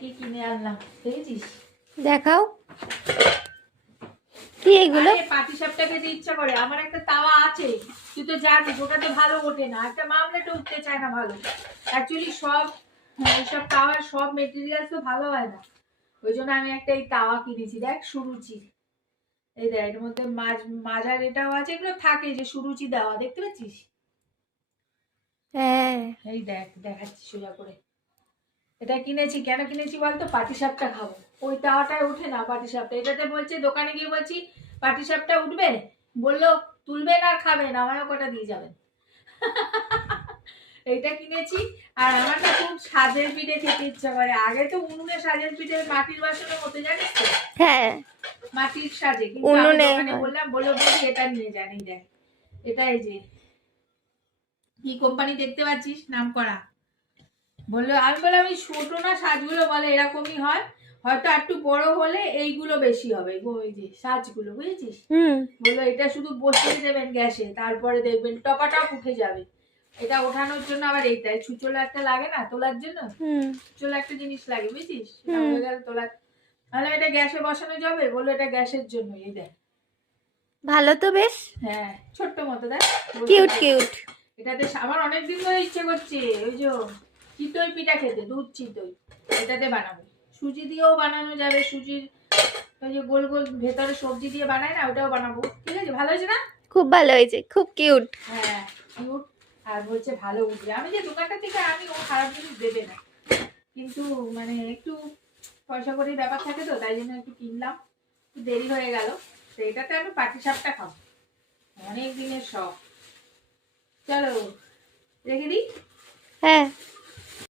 কি কিনে আনলাম দেখেছিস? দেখাও কি এগুলো। পাটিসাপটা খেতে ইচ্ছা করে। আমার একটা তাওয়া আছে, তুই তো জানিস ওটাতে ভালো ওঠে না, একটা মামলেটও উঠতে চায় না ভালো। অ্যাকচুয়ালি এইসব তাওয়ার সব মেটেরিয়ালস তো ভালো হয় না। ওই জন্য আমি একটা এই তাওয়া কিনেছি, দেখ সুরুচি। এই দেখ এর মধ্যে মাজার এটাও আছে, এগুলো থাকে যে সুরুচি দেওয়া, দেখতে পাচ্ছিস? হ্যাঁ এই দেখ, দেখাচ্ছি সোজা করে। এটা কিনেছি, কেন কিনেছি বলতো? পাটিসাপটা খাবো। ওই তাওয়াটায় উঠে না পাটিসাপটা। এটাতে বলছে, দোকানে গিয়ে বলছি পাটিসাপটা উঠবে, বললো তুলবেন আর খাবেন, আমায়ও কটা দিয়ে যাবেন। এইটা কিনেছি। আর আমার না খুব সাজের পিঠে খেতে ইচ্ছা করে। আগে তো উনুনে সাজের পিঠে মাটির বাসনের মতো, জানিস তো? হ্যাঁ মাটির সাজে। কিন্তু আমি উনুনে দোকানে বললাম, বললো বলি এটা নিয়ে যান। এই দেখ, এটা এই যে কি কোম্পানি দেখতে পাচ্ছিস, নাম করা। বললো, আমি বললাম এই ছোট না সাজগুলো বলে এরকমই হয়, হয়তো একটু বড় হলে এইগুলো বেশি হবে, ওই যে সাজগুলো, বুঝেছিস? বললো এটা শুধু বসিয়ে দেবেন গ্যাসে, তারপরে দেখবেন টপাটপ উঠে যাবে। এটা ওঠানোর জন্য আবার এইটাই ছুঁচলো একটা লাগে না তোলার জন্য, ছুঁচলো একটা জিনিস লাগে, বুঝেছিস? হয়ে গেল তোলার। তাহলে এটা গ্যাসে বসানো যাবে? বললো এটা গ্যাসের জন্য। এই দেখ, ভালো তো বেশ। হ্যাঁ ছোট্ট মতো, দেখ কিউট কিউট। এটাতে আমার অনেকদিন ধরে ইচ্ছে করছে ওই যে চিতই পিঠা খেতে, দুধ চিতই। এটাতে বানাবো, সুজি দিয়েও বানানো যাবে, সুজির ওই যে গোল গোল ভেতরে সবজি দিয়ে বানায় না, ওটাও বানাবো। ঠিক আছে, ভালো হয়েছে না? খুব ভালো হয়েছে, খুব কিউট। হ্যাঁ কিউট। আর বলছে ভালো উঠবে। আমি যে দোকানটা থেকে আনি ও খারাপ জিনিস দেবে না, কিন্তু মানে একটু পয়সা কড়ির ব্যাপার থাকে তো, তাই জন্য একটু কিনলাম, একটু দেরি হয়ে গেল। তো এটাতে আমি পাটিসাপটা খাবো, অনেক দিনের শখ। চলো রেখে দিই। হ্যাঁ।